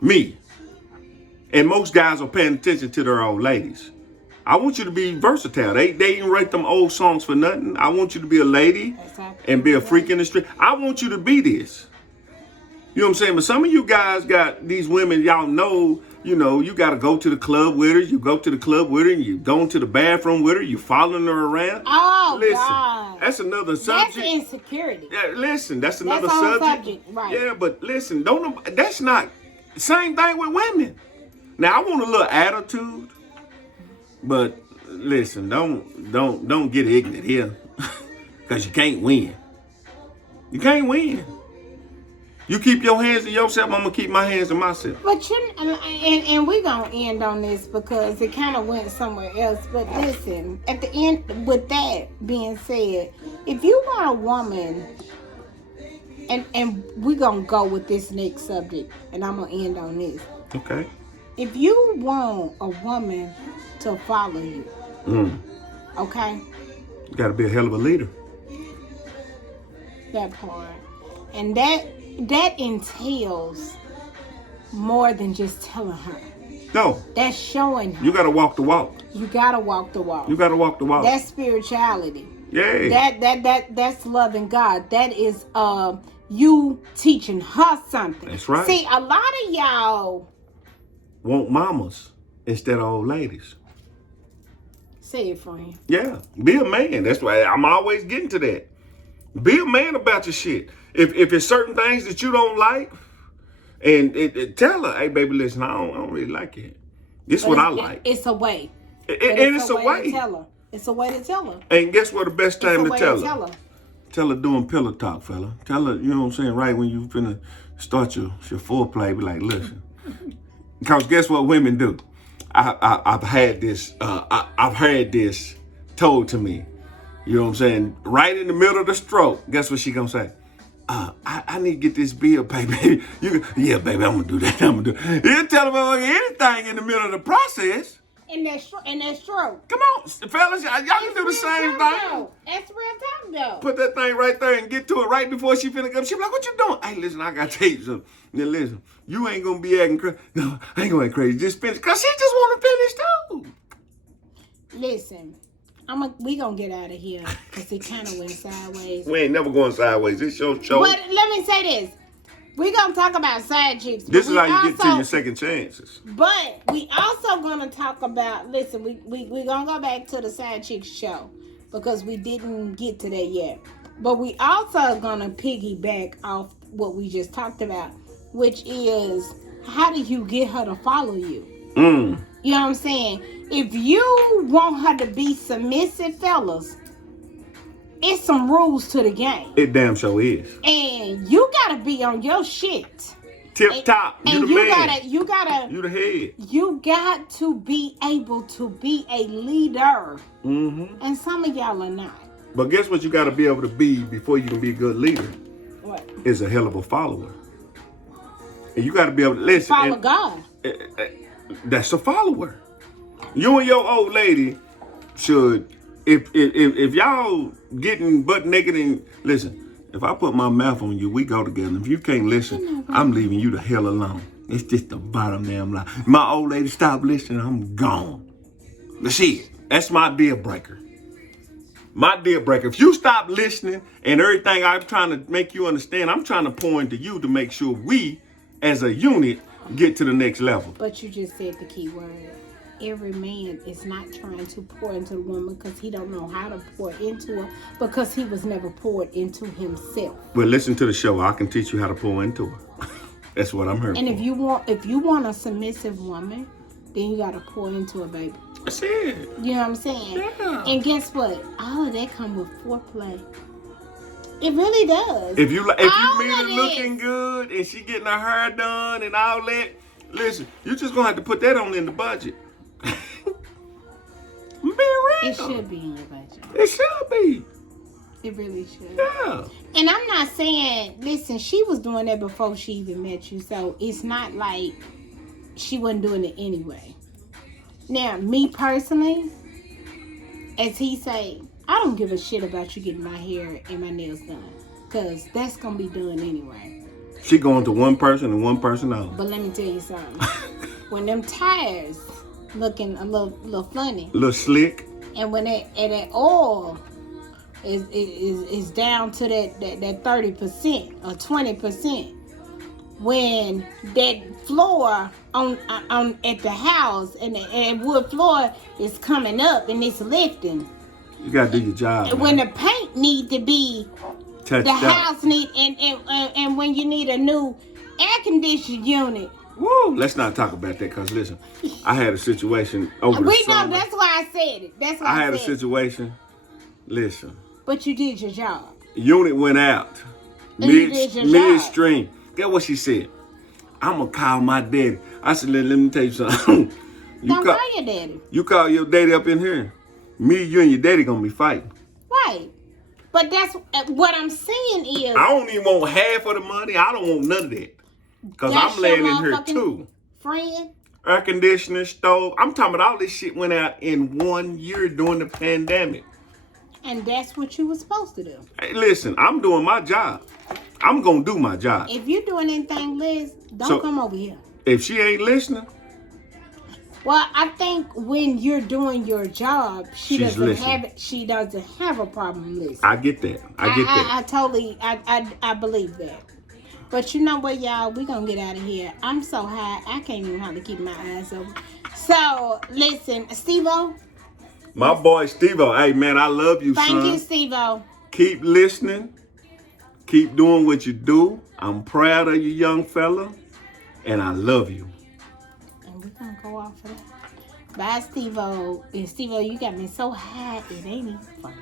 Me. And most guys are paying attention to their old ladies. I want you to be versatile. They didn't write them old songs for nothing. I want you to be a lady and be a freak in the street. I want you to be this. You know what I'm saying? But some of you guys got these women, y'all know, you got to go to the club with her. You go to the club with her and you go into the bathroom with her. You following her around. Oh, listen, God. That's another subject. That's insecurity. Yeah, listen, that's another subject. Right. Yeah, but listen, that's not, same thing with women. Now, I want a little attitude. But listen, don't get ignorant here, because you can't win. You can't win. You keep your hands to yourself, I'm gonna keep my hands to myself. But and we're gonna end on this because it kind of went somewhere else. But listen, at the end, with that being said, if you want a woman, and we're gonna go with this next subject, and I'm gonna end on this. Okay. If you want a woman to follow you, okay? You gotta be a hell of a leader. That part. And that entails more than just telling her. No. That's showing her. You gotta walk the walk. You gotta walk the walk. You gotta walk the walk. That's spirituality. Yeah. That's loving God. That is you teaching her something. That's right. See, a lot of y'all want mamas instead of old ladies. Say it, friend. Yeah, be a man. That's why I'm always getting to that. Be a man about your shit. If it's certain things that you don't like, and tell her, hey, baby, listen, I don't really like it. This is what I like. It's a way. And it's a way. To tell her. It's a way to tell her. And guess what the best time to tell her? her? Tell her doing pillow talk, fella. Tell her, you know what I'm saying, right when you finna start your foreplay, be like, listen. Because guess what women do? I've had this. I've heard this told to me. You know what I'm saying? Right in the middle of the stroke. Guess what she gonna say? I need to get this bill, baby. Yeah, baby, I'm gonna do that. I'm gonna do. You tell them anything in the middle of the process. In that stroke. Come on, fellas, y'all can do the same thing. That's real talk, though. Put that thing right there and get to it right before she finna come. She be like, "What you doing?" Hey, listen, I gotta tell you something. Now listen, you ain't gonna be acting crazy. No, I ain't gonna act crazy. Just finish, cause she just wanna finish too. Listen. We gonna get out of here because it kind of went sideways. We ain't never going sideways. This your show. But let me say this. We gonna talk about side chicks. This is how you get to your second chances. But we also gonna talk about, listen, we gonna go back to the side chicks show because we didn't get to that yet. But we also gonna piggyback off what we just talked about, which is how do you get her to follow you? You know what I'm saying? If you want her to be submissive, fellas, it's some rules to the game. It damn sure is. And you gotta be on your shit. Tip top. You the man. You the head. You got to be able to be a leader. Mm-hmm. And some of y'all are not. But guess what you gotta be able to be before you can be a good leader? What? Is a hell of a follower. And you gotta be able to listen. Follow God. That's a follower. You and your old lady should, if y'all getting butt naked and listen, if I put my mouth on you, we go together. If you can't listen, I'm leaving you the hell alone. It's just the bottom damn line. My old lady stop listening, I'm gone. That's it. That's my deal breaker. My deal breaker. If you stop listening and everything I'm trying to make you understand, I'm trying to pour into you to make sure we, as a unit, get to the next level. But you just said the key word. Every man is not trying to pour into a woman because he don't know how to pour into her because he was never poured into himself. Well, listen to the show. I can teach you how to pour into her. That's what I'm here for. And if you want a submissive woman, then you got to pour into her, baby. That's it. You know what I'm saying? Yeah. And guess what? All of that come with foreplay. It really does. If you meet her looking good and she getting her hair done and all that, listen, you just gonna have to put that on in the budget. Be real. It should be in your budget. It should be. It really should. Yeah. And I'm not saying, listen, she was doing that before she even met you, so it's not like she wasn't doing it anyway. Now, me personally, as he say, I don't give a shit about you getting my hair and my nails done. Because that's going to be done anyway. She going to one person and one person only. But let me tell you something. When them tires looking a little funny. A little slick. And when that oil is down to that 30% or 20%. When that floor on at the house and the wood floor is coming up and it's lifting. You gotta do your job. When the paint need to be touched the up. house need and when you need a new air conditioning unit. Woo! Let's not talk about that because listen, I had a situation over the summer. We know that's why I said it. That's why I had a situation. Listen. But you did your job. Unit went out. Midstream. Get what she said. I'm gonna call my daddy. I said, let me tell you something. Don't call your daddy. You call your daddy up in here. Me, you, and your daddy gonna be fighting. Right. But that's what I'm saying is. I don't even want half of the money. I don't want none of that. Because I'm laying in here too. Friend? Air conditioner, stove. I'm talking about all this shit went out in 1 year during the pandemic. And that's what you were supposed to do. Hey, listen, I'm doing my job. I'm going to do my job. If you're doing anything, Liz, don't come over here. If she ain't listening. Well, I think when you're doing your job, she doesn't have a problem listening. I get that. I believe that. But you know what, y'all? We're going to get out of here. I'm so high, I can't even hardly keep my eyes open. So, listen, Steve-O. My boy Steve-O. Hey, man, I love you, son. Thank you, Steve-O. Keep listening. Keep doing what you do. I'm proud of you, young fella. And I love you. And we're going to go off for that. Bye, Steve-O. And Steve-O, you got me so high, it ain't even funny.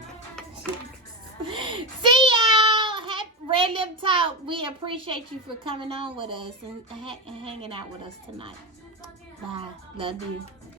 See y'all. Happy Red Lip Talk. We appreciate you for coming on with us and hanging out with us tonight. Bye. Love you.